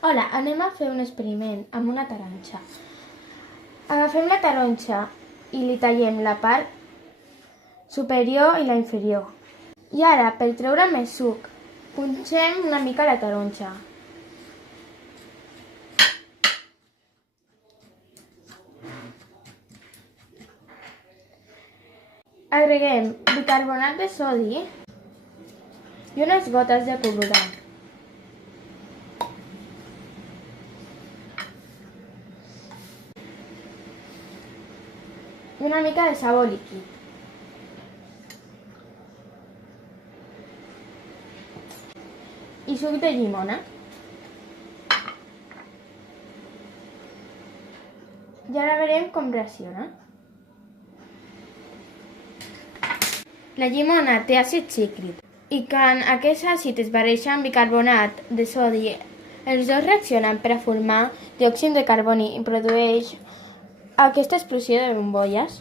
Hola, anem a fer un experiment amb una taronja. Agafem la taronja i li tallem la part superior i la inferior. I ara, per treure més suc, punxem una mica la taronja. Agreguem bicarbonat de sodi i unes gotes de colorant. I una mica de sabó líquid. I suc de llimona. I ara veurem com reacciona. La llimona té àcid cítric i quan aquest àcid es barreja amb bicarbonat de sodi, els dos reaccionen per a formar diòxid de carboni i produeix aquesta explosió de bombolles.